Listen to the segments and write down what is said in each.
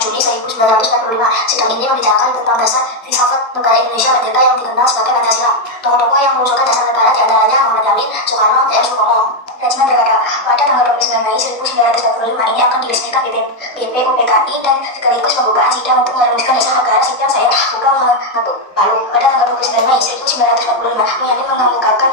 Juni 1945. Sidang ini membicarakan tentang dasar filsafat negara Indonesia Merdeka yang dikenal sebagai Pancasila. Tokoh-tokoh yang mengusulkan dasar negara diantaranya Muhammad Yamin, Soekarno, T.R. Supomo. Resimen berkata, pada tanggal 29 Mei 1945 ini akan diresmikan BPUPKI dan sekaligus pembukaan sidang untuk merumuskan dasar negara. Sidang saya buka mengetuk palu. Pada tanggal 29 Mei 1945, Yamin mengemukakan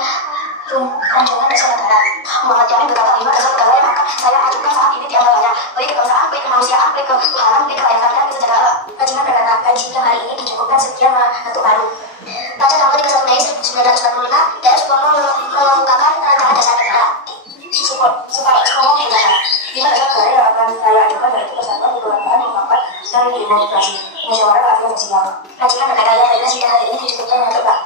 rancangan dasar negara. Muhammad Yamin berkata, 5 dasar negara yang akan saya ajukan saat ini diantaranya baik kebangsaan, baik kemanusiaan, baik ketuhanan, baik kelayakan dan kesejahteraan. Resimen berkata, sidang hari ini dicukupkan sekian mengetuk palu. Pada tanggal 31 Mei 1945, T.R. Supomo mengemukakan rancangan dasar negara. Supomo mengatakan, 5 dasar negara yang akan saya ajukan yaitu persatuan, kekeluargaan, demokrat, dan demokrasi, musyawarah rakyat sosial. Resimen berkata, ya pada sidang hari ini dicukupkan mengetuk palu.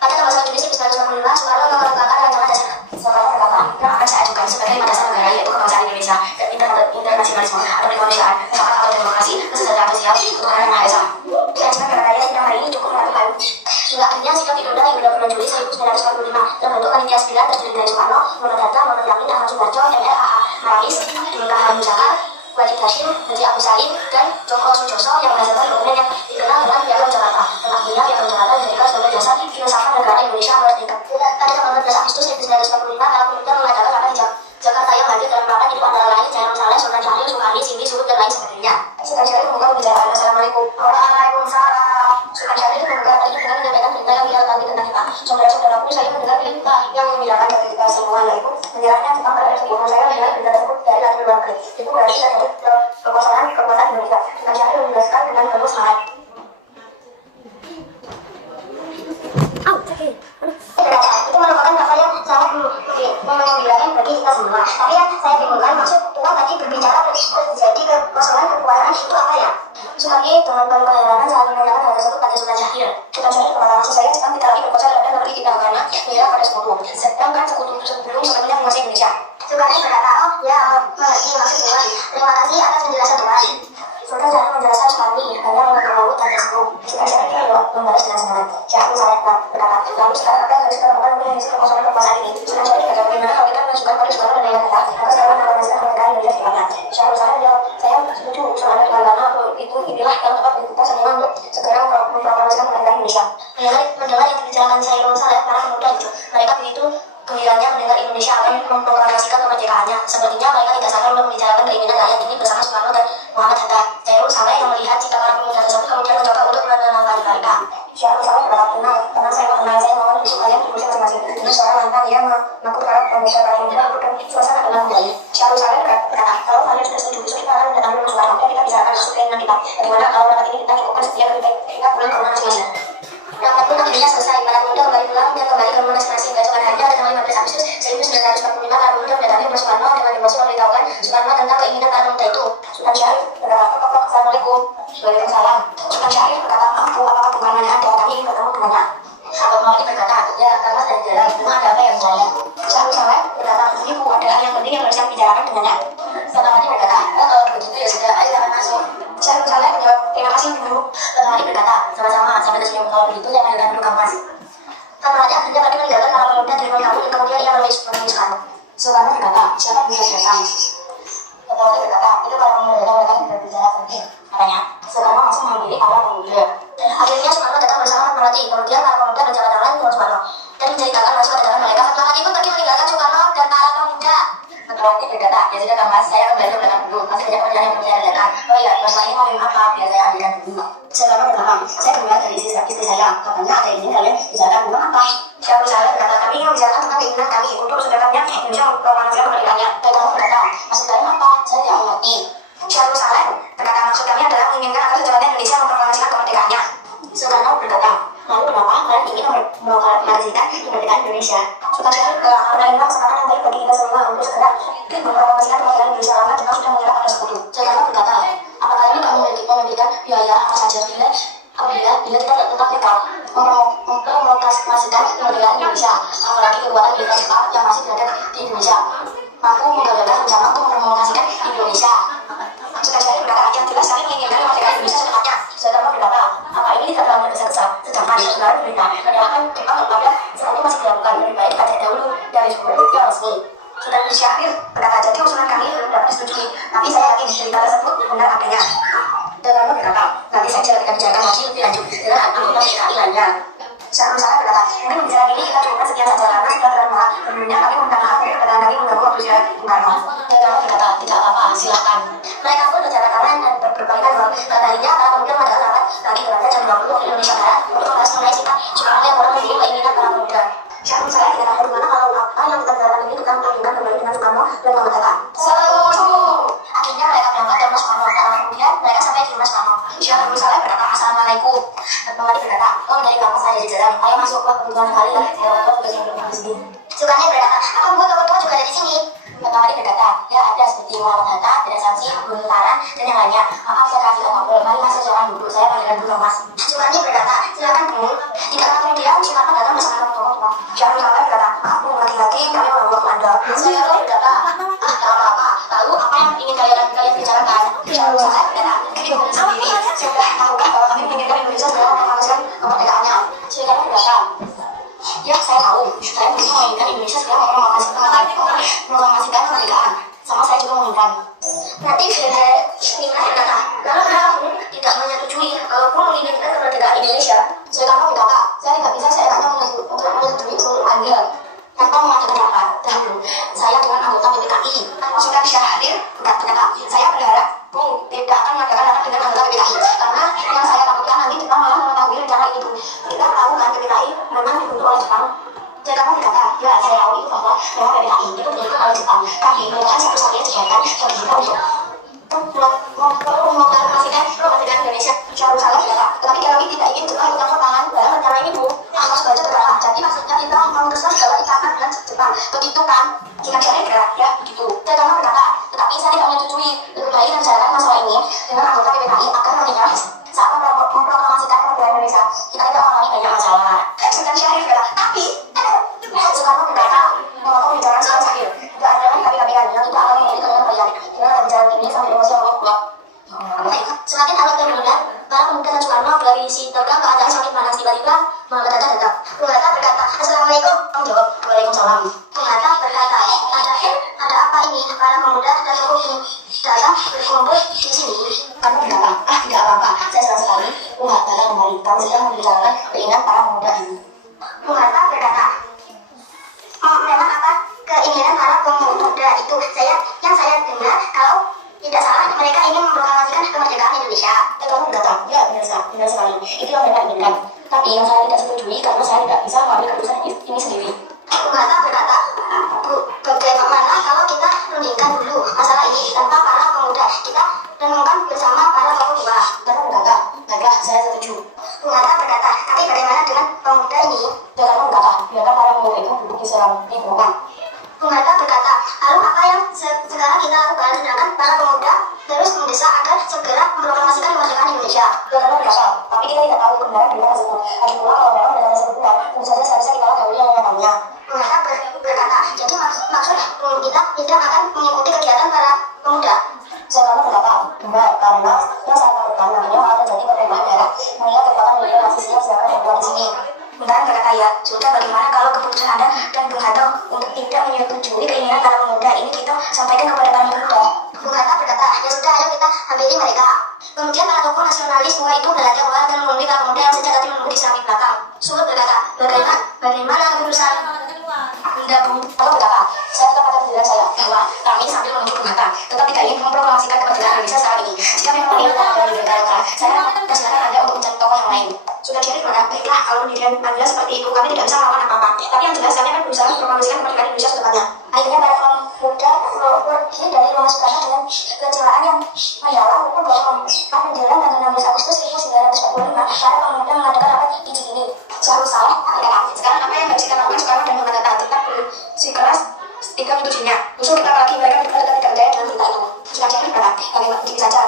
Pada tanggal 1 Juni 1945, Soekarno mengemukakan rancangan dasar negara. Soekarno berkata, yang akan saya ajukan sebagai 5 dasar negara yaitu kebangsaan Indonesia, dan internasionalisme atau kemanusiaan, mufakat atau demokrasi, kesejahteraan sosial, ketuhanan yang maha esa. Resimen berkata, ya sidang hari ini cukup mengetuk palu. Hingga akhirnya sidang ditunda hingga bulan Juli 1945 dan bentuk panitia 9 terdiri dari Soekarno, Muhammad Hatta, Muhammad Yamin, Ahmad Subarjo, M.R. Marais, Dullah Hamzakar, Wajid Hashim, Haji Abu Salim, dan Joko Sujoso yang menghasilkan dokumen yang dikenal dengan Piagam Jakarta. Dan akhirnya Piagam Jakarta dijadikan sebagai dasar filsafat negara Indonesia Merdeka. Pada tanggal 14 Agustus 1945, para pemuda mengadakan rapat di Jakarta yang hadir dalam rapat itu antara lain Jainal Saleh, Sultan Syahrir, Soekarni, Cindy, Suhud, dan lain sebagainya. Sultan Syahrir membuka pembicaraan. Assalamualaikum. Waalaikumsalam. Sultan Syahrir membuka itu dengan menyampaikan berita yang viral kami tentang kita. Saudara-saudaraku, saya mendengar berita yang menggembirakan bagi kita semua, yaitu penjelasannya tentang keadaan sebuah. Saya mendengar berita tersebut dari Latin Amerika. Itu berarti saya hadir ke kekuasaan Indonesia. Sultan Syahrir menjelaskan dengan penuh semangat. Itu merupakan kabar yang sangat menggembirakan bagi kita semua. Tapi yang saya bingungkan, maksud Tuhan tadi berbicara terjadi kekosongan kekuasaan itu apa ya? Soekarno dengan penuh keheranan saat menanyakan hal tersebut pada Sultan Syahrir. Sultan Syahrir berkata, maksud saya sedang kita lagi berkuasa terhadap negeri kita karena menyerah pada sekutu. Sedangkan sekutu sebelum sepenuhnya menguasai Indonesia. Soekarno berkata, oh ya, mengerti maksud Tuhan. Terima kasih atas penjelasan Tuhan. Sultan Syahrir menjelaskan Soekarno hanya mengaku dan tersebut. Sultan Syahrir membalas dengan semangat. Syahrir berkata, lalu sekarang apa yang harus kita lakukan untuk mengisi kekosongan kekuasaan ini? Sultan Syahrir berkata, bagaimana kalau kita menunjukkan pada Soekarno dan lain kata, maka sekarang mengamankan kemerdekaan Indonesia secepatnya. Syahrir menjawab, saya setuju usulan karena itu inilah yang tepat bagi kita semua untuk segera memproklamasikan kemerdekaan Indonesia. Mendengar yang dibicarakan Jainal Saleh, para pemuda itu, mereka begitu gembiranya mendengar Indonesia akan memproklamasikan kemerdekaannya. Sepertinya mereka tidak sabar untuk membicarakan keinginan rakyat ini bersama Soekarno dan Muhammad Hatta. Jainal Saleh yang melihat jika para pemuda tersebut kemudian mencoba untuk menenangkan mereka. Jainal Saleh berkata, tenang saya mengenal, saya mohon kalian berusaha masing-masing. Ini seorang lantang, ia mengaku para pemuda dan suasana tenang kembali. Jainal Saleh berkata, kalau kalian sudah setuju, besok kita akan mendatangi Soekarno dan kita bicarakan maksud keinginan kita. Bagaimana kalau rapat ini kita cukupkan setia lebih baik kita pulang ke rumah masing-masing. Rapat pun akhirnya selesai. Para pemuda kembali pulang dan kembali ke rumah masing-masing. Keesokan harinya pada tanggal 15 Agustus 1945, para pemuda mendatangi rumah Soekarno dengan dimaksud memberitahukan Soekarno tentang keinginan para pemuda itu. Sultan Syahrir berkata, Assalamualaikum. Waalaikumsalam. Sultan Syahrir berkata, apakah bukannya ada? Kami ingin bertemu dengannya. Sahabat Mawati berkata, ya karena dari jalan memang ada apa yang saya. Syahrir Saleh berkata, ibu ada hal yang penting yang harus saya bicarakan dengannya. Fatmawati berkata, kalau begitu ya sudah, ayo silakan masuk. Syahrir Saleh menjawab, terima kasih ibu. Fatmawati berkata, sama-sama, sampai tersenyum. Kalau begitu saya akan duduk kamu mas. Fatmawati akhirnya pergi meninggalkan para pemuda di rumah kamu dan kemudian ia menemui Soekarno. Soekarno berkata, siapa yang bisa datang? Fatmawati berkata, itu para pemuda yang mereka berbicara penting. Katanya, Soekarno langsung menghadiri para pemuda. Akhirnya Soekarno datang bersama Fatmawati. Kemudian para pemuda berjalan tangan dengan Soekarno dan menceritakan langsung hadapan mereka. Fatmawati pun pergi meninggalkan Soekarno dan para pemuda. Fatmawati berkata, ya sudah Kang Mas, saya akan belajar belakang dulu. Masih banyak pekerjaan yang perlu saya kerjakan. Oh iya, Mas ini mau minum apa? Biar saya ambilkan dulu. Soekarno berkata, saya dengar dari istri saya, katanya ada ini kalian bicarakan tentang apa? Syahrir Saleh berkata, kami ingin bicarakan tentang keinginan kami untuk sebenarnya Indonesia memproklamasikan kemerdekaannya. Fatmawati berkata, maksud kalian apa? Saya tidak mengerti. Syahrir Saleh berkata, maksud kami adalah menginginkan agar secepatnya Indonesia memproklamasikan kemerdekaannya. Soekarno berkata, lalu kenapa kalian ingin memproklamasikan kemerdekaan Indonesia? Sultan Syahrir berkata, karena inilah kesempatan yang baik bagi kita semua untuk segera memproklamasikan kemerdekaan Indonesia karena kita sudah menyerah pada sekutu. Soekarno berkata, apakah ini kamu memberikan biaya apa saja bila kita tetap netral memproklamasikan kemerdekaan Indonesia, apalagi kekuatan militer Jepang yang masih berada di Indonesia mampu menggagalkan rencana untuk memproklamasikan Indonesia. Sultan Syahrir berkata, yang jelas kami menginginkan kemerdekaan Indonesia secepatnya. Soekarno berkata, apa ini tidak dalam tergesa-gesa, sedangkan sebenarnya berita menyalahkan Jepang kepada saat ini masih dilakukan lebih baik dicek dahulu dari sumber yang resmi. Sultan Syahrir berkata, jadi usulan kami belum dapat disetujui, tapi saya yakin berita tersebut benar adanya. Jenderal Bung Karno. Karno berkata, tidak apa-apa, silakan. Mereka pun berjabat tangan dan berbaikan bahwa kembalinya para pemuda mengadakan rapat lagi berada jam 20 waktu Indonesia Barat untuk membahas mengenai sikap Soekarno yang kurang mendukung keinginan para pemuda. Syahrum saya tidak tahu gimana kalau apa yang kita jalan ini bukan menginginkan kembali dengan Soekarno dan mengatakan setuju. Akhirnya mereka berangkat ke rumah Soekarno. Kemudian mereka sampai di rumah Soekarno. Syahrum saya berkata, Assalamualaikum. Dan Pemadi berkata, oh dari belakang saya di jalan, ayo masuk ke kebutuhan kali lah. Tugas yang belum di sini. Soekarno berkata, apa buat toko-toko juga ada di sini? Dan Pemadi berkata, ya ada seperti Muhammad Hatta, tidak sanksi, Bung Karno dan yang lainnya. Maaf saya kasih ngobrol, mari masuk jalan dulu. Saya panggilan dulu mas. Soekarno berkata, silakan Bu. Tidak lama kemudian Soekarno datang bersama teman-teman. Syahrum saya berkata, maaf Bu, lagi-lagi kami menunggu Anda. Saya berkata, ah tak apa-apa. Lalu apa yang ingin kalian bicarakan? Syahrum saya berkata, kami sendiri sudah tahukah bahwa kami menginginkan Indonesia segera mengamankan kemerdekaannya. Soekarno berkata, ya saya tahu, saya begitu menginginkan Indonesia segera mengamankan kemerdekaan. Sama saya juga menginginkan. Nanti Jenderal Nimrah berkata, lalu kenapa Bu tidak menyetujui kalaupun menginginkan kemerdekaan Indonesia? Soekarno berkata, saya tidak bisa seenaknya menyetujui seluruh Anda tanpa mengadakan rapat dahulu. Saya dengan anggota PPKI. Sultan Syahrir berkata, saya berharap Bu tidak akan mengadakan rapat dengan anggota PPKI karena yang saya takutkan nanti kita malah mengetahui rencana ini Bu. Kita tahu kan PPKI memang dibentuk oleh Jepang. Soekarno berkata, ya saya tahu itu bahwa memang PPKI itu dibentuk oleh Jepang. Tapi merupakan satu-satunya kegiatan bagi kita untuk mempromosikan Indonesia. Syahrum saya berkata, tetapi kami tidak ingin Jepang ikut campur tangan dalam rencana ini Bu. Mas baca berkata, jadi maksudnya kita memutuskan segala ikatan dengan Jepang, begitu kan? Jika Syahrir berkata, ya begitu. Soekarno berkata, tetapi saya tidak menyetujui. Lebih baik membicarakan masalah ini dengan anggota PPKI agar nantinya saat memproklamasikan kemerdekaan Indonesia kita tidak mengalami banyak masalah. Sultan Syahrir berkata, tapi Soekarno berkata, mengapa pembicaraan Sultan Syahrir? Tidak ada lagi kami yang tidak akan memberikan dengan bayan. Dengan pembicaraan ini sampai emosi Allah kuat. Semakin awal kemudian, para pemuda dan Soekarno berisi tegang keadaan semakin panas. Tiba-tiba Muhammad Hatta datang. Bung Hatta berkata, Assalamualaikum. Kamu jawab, Waalaikumsalam. Bung Hatta berkata, ada apa ini? Para pemuda dan tokoh datang berkumpul di sini. Kamu berkata, tidak apa-apa. Saya senang sekali. Bung Hatta kembali. Kami sedang membicarakan keinginan para pemuda ini. Bung Hatta berkata, memang apa keinginan para pemuda itu? Yang saya dengar kalau tidak salah mereka ingin memproklamasikan kemerdekaan Indonesia. Soekarno berkata, ya benar sekali. Itu yang mereka inginkan. Tapi yang saya tidak setujui karena saya tidak bisa mengambil keputusan ini sendiri. Bung Hatta berkata, bagaimana kalau kita rundingkan dulu masalah ini tanpa para pemuda? Kita renungkan bersama para tokoh tua. Soekarno berkata, baiklah saya setuju. Bung Hatta berkata, tapi bagaimana dengan pemuda ini? Soekarno berkata, biarkan para pemuda itu duduk di serang belakang. Bung Hatta berkata, lalu apa yang sekarang kita lakukan? Sedangkan para pemuda terus mendesak agar segera memproklamasikan kemerdekaan Indonesia. Soekarno berkata, tapi kita tidak tahu kebenaran berita tersebut. Lagi pula kalau memang benar tersebut benar, tentu saja seharusnya kita dahulu yang mengetahuinya. Bung Hatta berkata, jadi maksud kita tidak akan mengikuti kegiatan para pemuda. Soekarno berkata, benar, karena yang saya takutkan nantinya malah terjadi perubahan daerah mengingat kekuatan militer masih siap silakan berbuat di sini. Bung Karno berkata, ya sudah, bagaimana kalau keputusan Anda dan Bung Hatta untuk tidak menyetujui keinginan para pemuda ini kita sampaikan kepada para pemuda? Bung Hatta berkata, ya sudah, ayo kita hampiri mereka. Kemudian para tokoh nasionalis tua itu belajar keluar dan menemui para pemuda yang sejak tadi menunggu di samping belakang. Suhut berkata, bagaimana keputusan Anda Bung? Hatta berkata, saya tetap pada pendirian saya bahwa kami sambil menunggu Bung Hatta tetap tidak ingin memproklamasikan kemerdekaan Indonesia sekarang ini. Jika memang ingin ada di negara saya persilakan Anda untuk mencari tokoh yang lain. Sudah Syahrir berkata, baiklah kalau pendirian Anda seperti itu kami tidak bisa melawan apa-apa. Tapi yang jelas kami akan berusaha memproklamasikan kemerdekaan Indonesia secepatnya. Akhirnya para pemuda pergi dari rumah Soekarno dengan kecewaan yang mendalam. Pukul 24 menjelang tanggal 16 Agustus 1945, para pemuda mengadakan rapat di Cikini. Syahrum saya berkata, sekarang apa yang harus kita lakukan? Soekarno dan Muhammad Hatta tetap bersikeras tidak menyetujuinya. Usul kita lagi mereka juga tidak percaya dengan berita itu. Sultan Syahrir berkata, bagaimana begini saja,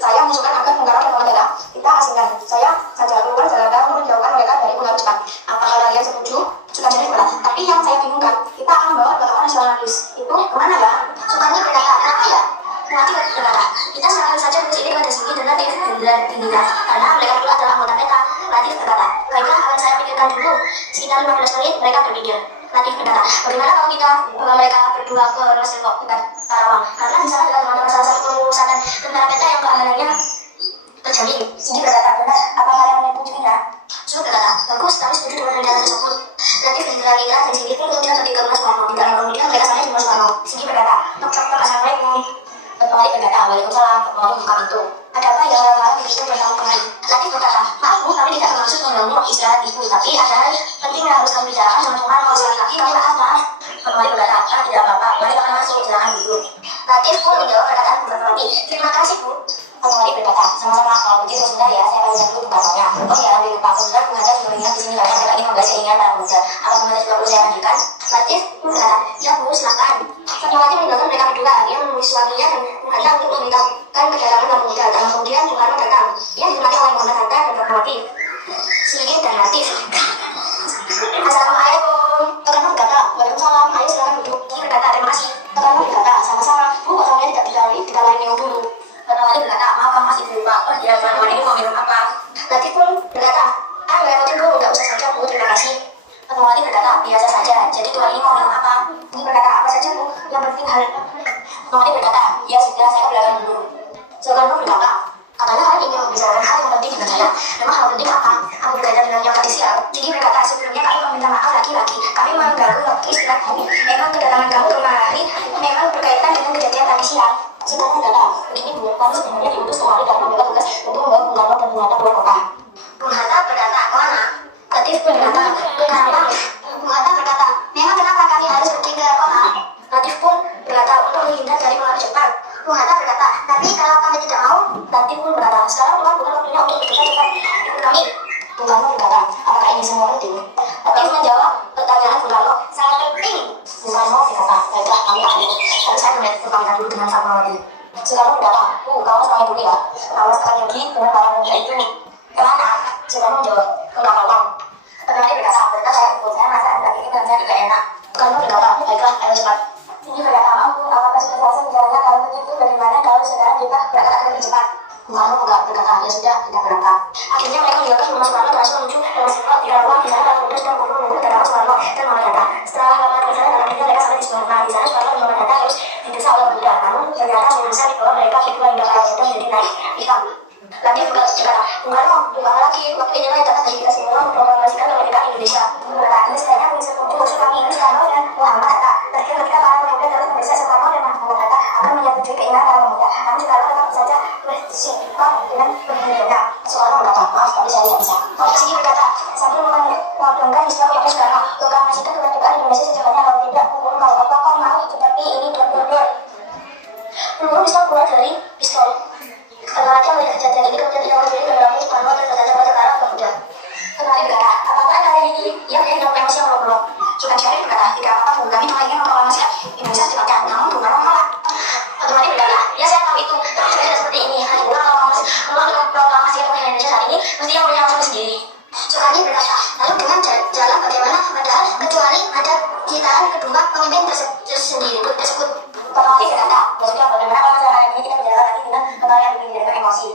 saya mengusulkan agar Bung Karno dan Muhammad Hatta kita asingkan. Saya saja keluar jalan menjauhkan mereka dari pengaruh Jepang. Apakah kalian setuju? Sultan Syahrir berkata, tapi yang saya bingungkan, kita akan membawa tokoh nasionalis itu kemana ya? Soekarno berkata, kenapa ya? Nanti berkata, kita serahkan saja kursi ini pada sini dan nanti pimpinan karena mereka berdua adalah anggota PK. Latif berkata, baiklah akan saya pikirkan dulu. Sekitar 15 menit mereka berpikir. Latif berkata, bagaimana kalau kita mereka berdua ke Rosilok dekat Karawang? Karena di sana adalah teman-teman salah satu urusan dan tentara PK yang keamanannya terjamin. Sigi berkata, benar, apa kalian menyetujuinya? Suhu berkata, bagus, kami setuju dengan rencana tersebut. Latif dan Jenderal Ningrat dan Sigi pun kemudian pergi ke rumah Soekarno. Tidak lama kemudian mereka sampai di rumah Soekarno. Sigi berkata, Malik berkata, "Waalaikumsalam." Malik buka pintu. "Ada apa ya malam-malam begitu bertamu kemari?" Latif berkata, "Maaf Bu, kami tidak bermaksud mengganggu istirahat Ibu, tapi ada hal penting yang harus kami bicarakan sama Tuhan. Mau sekali lagi kami maaf." Malik berkata, "Tidak apa-apa, Malik akan masuk, silakan dulu." Latif pun menjawab perkataan Bu Fatmawati, "Terima kasih Bu." Malik berkata, "Sama-sama, kalau begitu sebentar ya, saya panggilkan dulu Bu Fatmawati." "Oh ya, lebih lupa, kebetulan Bu Hatta juga mengingat di sini karena kita ingin membahas keinginan para pemuda. Apa Bu Hatta juga perlu saya lanjutkan?" Latif berkata, "Ya Bu, silakan." Fatmawati meninggalkan mereka berdua. Dia menemui suaminya dan Bu Hatta untuk memintakan kedatangan para pemuda. Dan kemudian Bu Karno datang. Ia ditemani oleh Muhammad Hatta dan Fatmawati, Sigit dan Latif. "Assalamualaikum." Karno berkata, "Waalaikumsalam. Ayo silakan duduk." Dia berkata, "Terima kasih." Karno berkata, "Sama-sama. Bu, kok kalian tidak ditawari minum dulu?" Fatmawati berkata, "Maaf, kamu masih lupa." "Oh ya, Fatmawati ini mau minum apa?" Latif pun berkata, "Ngerepotin Bu, tidak usah saja Bu, terima kasih." Fatmawati berkata, "Biasa saja. Jadi Tuhan ini mau minum apa?" Dia berkata, "Apa saja Bu, yang penting hal." Fatmawati berkata, "Ya sudah, saya ke belakang dulu." Soekarno berkata, "Katanya kalian ingin membicarakan hal yang penting dengan saya. Memang hal penting apa?" Aku berkaitan dengan yang tadi siang. Jadi berkata, "Sebelumnya kami meminta maaf laki-laki. Kami mengganggu waktu istirahat kami. Memang kedatangan kamu kemari memang berkaitan dengan kejadian tadi siang." Soekarno berkata, "Begini Bu, kami sebenarnya diutus kemari karena membuat tugas untuk membawa Bung Karno dan Bung Hatta keluar kota." Bung Hatta berkata, "Kemana?" Latif berkata, "Ke Karawang." Bung Hatta berkata, "Memang kenapa kami harus pergi ke kota?" Latif pun berkata, "Untuk menghindar dari pengaruh Jepang." Bung Hatta berkata, "Tapi kalau kami tidak mau?" Latif pun berkata, "Sekarang Tuhan bukan waktunya untuk bekerja cepat ikut kami." Bung Karno berkata, "Apakah ini semua penting?" Latif menjawab pertanyaan Bung Karno, "Sangat penting." Bung Karno berkata, "Baiklah, kami akan ikut. Tapi saya berpamitan dulu dengan Fatmawati." Soekarno berkata, "Bu, kamu semangat dulu ya. Kamu sekarang pergi dengan para pemuda itu." "Kemana?" Soekarno menjawab, "Ke Karawang." Fatmawati berkata, "Berkata saya ikut, saya masa lagi ini dan saya juga enak." Soekarno berkata, "Baiklah, ayo cepat." Ini berkata, "Maaf Bu, apakah sudah selesai bicaranya? Kalau begitu bagaimana kalau saudara kita berangkat akan lebih cepat?" Bung Karno berkata, "Ya sudah, kita berangkat." Akhirnya mereka meninggalkan rumah Soekarno dan langsung menuju rumah Soekarno di Karawang. Di sana para pemuda sedang kumpul menunggu kedatangan Soekarno dan Muhammad Hatta. Setelah lama perjalanan dan akhirnya mereka sampai di sebuah rumah. Di sana Soekarno dan Muhammad Hatta harus didesak oleh pemuda. Namun ternyata seharusnya bahwa mereka berdua hingga para pemuda menjadi naik hitam. Latif berkata, "Bung Karno, bukan lagi. Waktu inilah yang tepat bagi kita semua memproklamasikan kemerdekaan Indonesia." Bung berkata, "Ini sebenarnya prinsip kunci maksud kami ini Soekarno dan Muhammad Hatta. Terakhir ketika para pemuda terus mendesak Soekarno dan Muhammad Hatta akan menyetujui keinginan para pemuda. Namun Soekarno tetap saja bersifat dengan pendiriannya." Soekarno berkata, "Maaf, tapi saya tidak bisa." Sigi berkata, "Sambil mengagungkan istilah kepada Soekarno, proklamasikan kemerdekaan Indonesia secepatnya. Kalau tidak, hukum kalau apa kau mau seperti ini dor-dor." Peluru pistol keluar dari pistol. Fatmawati melihat kejadian ini kemudian ia berdiri dan merampas Soekarno dan bertanya pada para pemuda. Fatmawati berkata, "Apa-apaan kalian ini?" Ia menjawab emosi yang meluk-meluk. Soekarno berkata, "Tidak apa-apa Bu, kami cuma ingin memproklamasikan Indonesia secepatnya." Namun Bung Karno menolak. Fatmawati berkata, "Ya saya tahu itu, tapi saya tidak seperti ini. Lagi pula kalau memproklamasikan kemerdekaan Indonesia saat ini, mesti yang punya masalah sendiri." Soekarno berkata, "Lalu dengan jalan bagaimana? Padahal kecuali ada di tangan kedua pemimpin tersebut." Fatmawati berkata, "Ya sudah, bagaimana kalau masalah ini kita bicara lagi dengan kembali yang begini dengan emosi."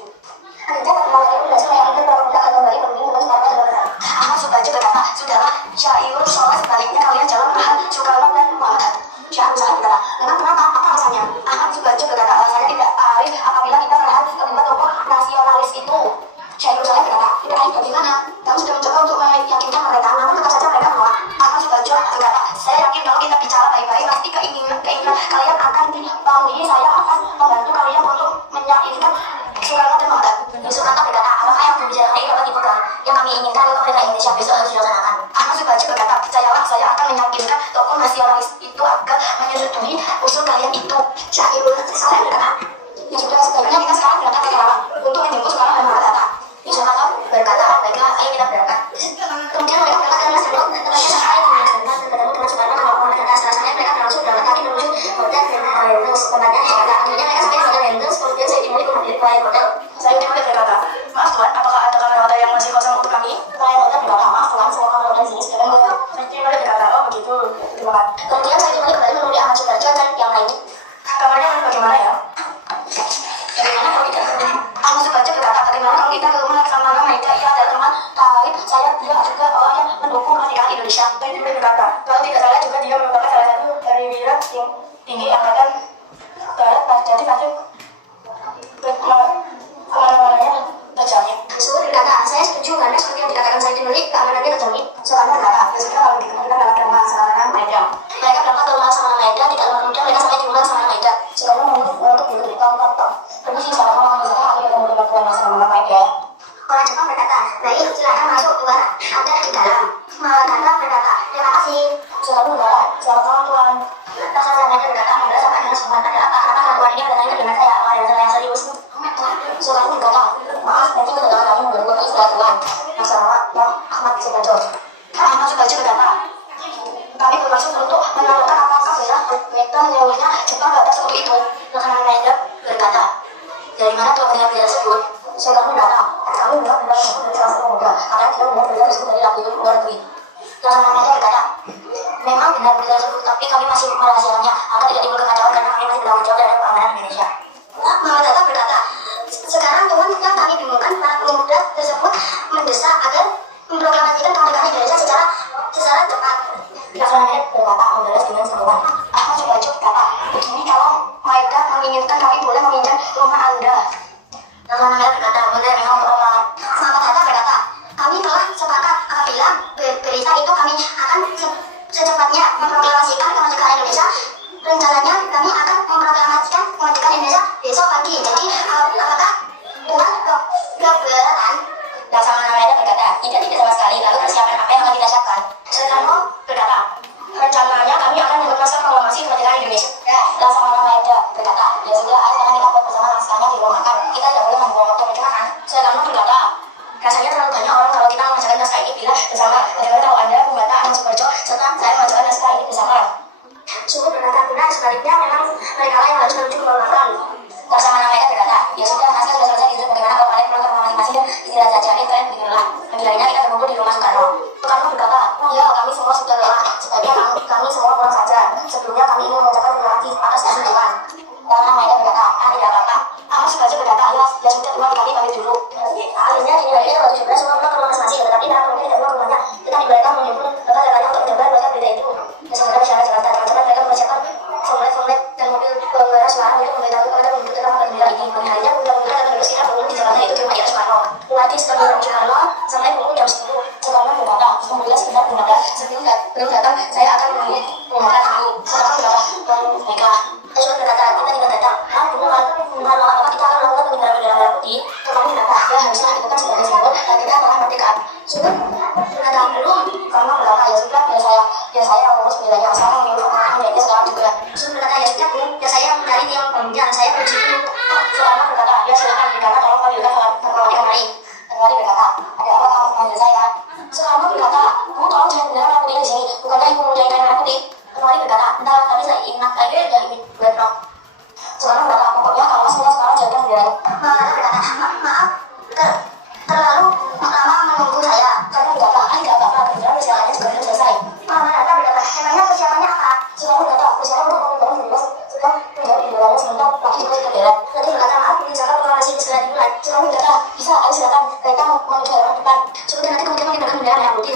Akhirnya Fatmawati pun berhasil meyakinkan para pemuda akan kembali berunding dengan Soekarno dan Muhammad Hatta. Ahmad Subajo berkata, "Sudahlah, Syairul Soleh sebaliknya kalian jawab perhal Soekarno dan Muhammad Hatta." Syairul Soleh berkata, "Memang kenapa? Apa alasannya?" Ahmad Subajo berkata, "Alasannya tidak arif apabila kita melihat kelima tokoh nasionalis itu." Syairul Soleh berkata, "Tidak arif bagaimana? Kamu sudah mencoba untuk meyakinkan mereka, namun tetap saja mereka menolak." Ahmad Subajo berkata, "Saya yakin kalau kita bicara baik-baik, pasti keinginan kalian akan dipenuhi. Saya akan membantu kalian untuk meyakinkan Soekarno dan Muhammad Hatta." Soekarno berkata, "Apakah yang berbicarakan ini dapat dipegang? Yang kami inginkan adalah kemerdekaan Indonesia besok harus dilaksanakan." Ahmad Subajo berkata, "Percayalah, saya akan meyakinkan tokoh nasionalis itu agar menyetujui usul kalian itu." Syairul Soleh berkata, "Ya sudah, sebaiknya kita sekarang berangkat ke Karawang untuk menjemput Soekarno dan Muhammad Hatta." Soekarno berkata, "Baiklah, ayo kita berangkat." Kemudian mereka berangkat ke Mas Dulu. Tetapi sesekali kemudian berangkat bertemu dengan Soekarno dan Muhammad Hatta. Setelahnya mereka langsung berangkat lagi menuju hotel Rendez, tempatnya di Jakarta. Akhirnya mereka sampai di hotel Rendez. Kemudian saya dimulai pelayan hotel. Saya dimulai berkata, "Maaf Tuan, apakah ada kamar hotel yang masih kosong untuk kami?" Pelayan hotel berkata, "Maaf Tuan, semua kamar hotel di sini sudah penuh." Saya dimulai berkata, "Oh begitu, terima kasih." Kemudian saya dimulai kembali menemui Ahmad Subarjo dan yang lain. "Kamarnya bagaimana ya?" "Bagaimana kalau tidak?" Ahmad Subarjo berkata, "Bagaimana kalau kita ke rumah sama Maida? Ia adalah teman karib saya, dia juga orang yang mendukung kemerdekaan Indonesia." Saya dimulai berkata, "Kalau tidak salah juga dia merupakan salah satu dari wira yang tinggi angkatan darat ini bertanya dengan saya apa ada masalah yang serius. Soekarno berkata, maaf nanti kedatangan kami mengganggu keistimewaan Nasional yang Ahmad Subarjo. Ahmad Subarjo berkata, kami bermaksud untuk menanyakan apakah benar proyektor menyebutnya Jepang batas seperti itu. Laksamana Mahendra berkata, dari mana telah mendengar berita tersebut? Soekarno berkata, kami benar-benar menyebut dari salah satu muda, karena tidak mendengar berita tersebut dari luar negeri. Laksamana Mahendra berkata, memang benar berita tersebut, tapi kami masih merahasiakannya agar tidak timbul kekacauan karena kami masih bertanggung jawab terhadap keamanan Indonesia. Muhammad Hatta berkata, sekarang teman yang kami bingungkan para pemuda tersebut mendesak agar memproklamasikan kemerdekaan Indonesia secara cepat. Laksamana berkata membalas dengan seruan. Ahmad Subarjo berkata, begini kalau Maeda menginginkan kami boleh meminjam rumah Anda. Laksamana berkata, boleh memang Muhammad Hatta berkata, kami telah sepakat apabila berita itu kami akan secepatnya memproklamasikan kemerdekaan Indonesia. Rencananya kami akan memproklamasikan kemerdekaan Indonesia besok pagi. Jadi apakah Tuhan keberatan? Laksamana Maeda berkata, tidak sama sekali. Lalu persiapan apa yang akan kita siapkan? Soekarno berkata, rencananya kami akan membuat naskah proklamasi kemerdekaan Indonesia. Laksamana Maeda berkata, ya sudah, ayo sekarang kita buat bersama naskahnya di rumah makan. Kita tidak boleh membuang waktu mencurahkan. Soekarno berkata, rasanya terlalu banyak orang kalau kita mengerjakan naskah ini bila bersama. Bagaimana kalau Anda membaca Ahmad Subarjo serta saya mengerjakan naskah ini bersama? Suhu berkata, benar, sebaliknya memang mereka yang harus menuju ke rumah makan. Laksamana Maeda berkata, ya sudah, naskah sudah selesai gitu. Bagaimana kalau kalian pulang ke rumah masing-masing istirahat saja? Akhirnya kalian begitu lelah. Pagi harinya kita berkumpul di rumah Soekarno. Soekarno berkata, ya kami semua sudah lelah. Sebaiknya kami semua pulang saja. Sebelumnya kami ingin mengucapkan terima kasih atas kesempatannya. Laksamana Maeda berkata, tidak apa-apa. Ahmad Subarjo berkata, ya sudah, cuma kami pamit dulu. Akhirnya dini harinya tanggal 17 semua pulang ke rumah masing-masing. Tetapi para pemuda tidak pulang ke rumahnya. Tetapi mereka mengimpun bapak-bapaknya untuk menyebar mereka berita itu. Dan sebenarnya masyarakat Jakarta teman-teman mereka mempersiapkan formulir dan mobil pengeras suara untuk memberitahu kepada penduduk tentang bendera ini. Pagi harinya pemuda-pemuda dan penduduk sekitar berkumpul di Jakarta itu di rumah Soekarno. Mulai setelah Soekarno sampai pukul jam 10. Soekarno berkata, alhamdulillah sekitar 15 sebelum datang saya akan mengumumkan dulu. Soekarno berkata, mereka Soekarno berkata, kita tidak datang. Bukan lama-lama kita akan melakukan bendera merah putih. Soekarno berkata, ya haruslah itu kan sebagai simbol dan kita telah merdeka. Berkata, belum. Soekarno berkata, ya sudah, ya saya yang mengurus benderanya. Sekarang menyuruh orang menjadi sekarang juga. Soekarno berkata, ya sudah, ya saya mencari tiang pembinaan saya pergi dulu. Soekarno berkata, ya silakan, karena tolong panggilkan pengelola kemari. Pengelola berkata, ada apa kamu memanggil saya? Soekarno berkata, kamu tolong jangan bendera merah putih di sini. Bukankah ibu menjadi merah putih? Pengelola berkata, entah, tapi saya ingat lagi dari buat rock. Soekarno berkata, pokoknya kalau semua sekarang jaga benderanya. Pengelola berkata, maaf, terlalu lama menunggu saya. Soekarno berkata, tidak apa-apa, bendera persiapannya juga belum selesai. Pengelola berkata, emangnya persiapannya apa? Soekarno berkata, persiapan untuk pembendaran bendera sudah menjadi benderanya sebentar lagi juga ke bendera. Nanti berkata, maaf, misalkan proklamasi segera dimulai. Soekarno berkata, bisa, ayo silakan, mereka menuju halaman depan. Sudah nanti kemudian mengibarkan bendera merah putih.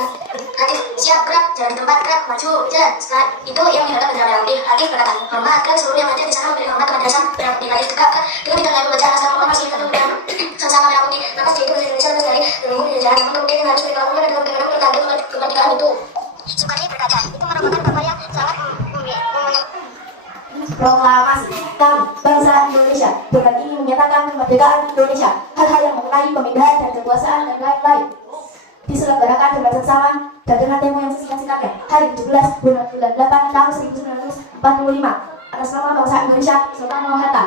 Hakim, siap, gerak, jalan di tempat, gerak, maju, jalan. Setelah itu yang mengibarkan bendera merah putih. Hakim berkata, hormat, gerak seluruh yang ada di sana memberi hormat kepada dasar merah putih. Hakim tegak, kita minta lagi membaca naskah proklamasi satu bendera sama merah putih. Maka setelah itu bahasa Indonesia lepas dari menunggu di jalan. Namun kemudian yang harus dilakukan adalah bagaimana pertanda kemerdekaan itu. Soekarno berkata, itu merupakan kabar yang sangat Proklamasi kami bangsa Indonesia dengan ini menyatakan kemerdekaan Indonesia. Hal-hal yang mengenai pemindahan dan kekuasaan dan lain-lain diselenggarakan dengan seksama dan dengan demo yang sesingkat-singkatnya hari 17 bulan 8 tahun 1945 atas nama bangsa Indonesia Soekarno Hatta.